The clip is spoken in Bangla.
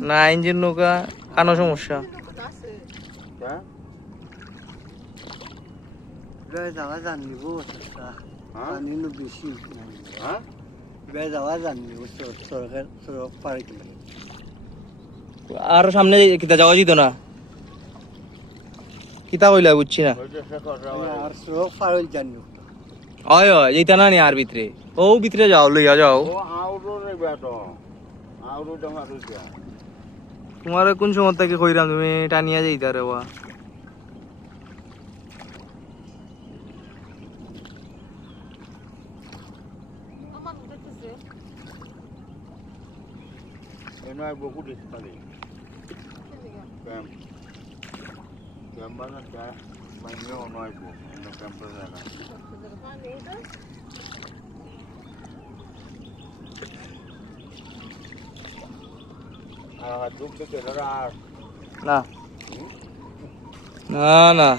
না ইঞ্জিন নৌকা কানো সমস্যা যাওয়া জাননিব পানি বেশি যাওয়া জাননিব সরকার সড়ক পার কিনা আর সামনে কিতা যাওয়া যেত না কিতা কইলা বুঝছি না আর সড়ক পার হইল জানি হয় হয় যেতা না নি আর ভিতরে ও ভিতরে যাও লইয়া যাও তোমার কোন সময় থেকে কইরাম তুমি টানিয়া যাইতা রে বা না না না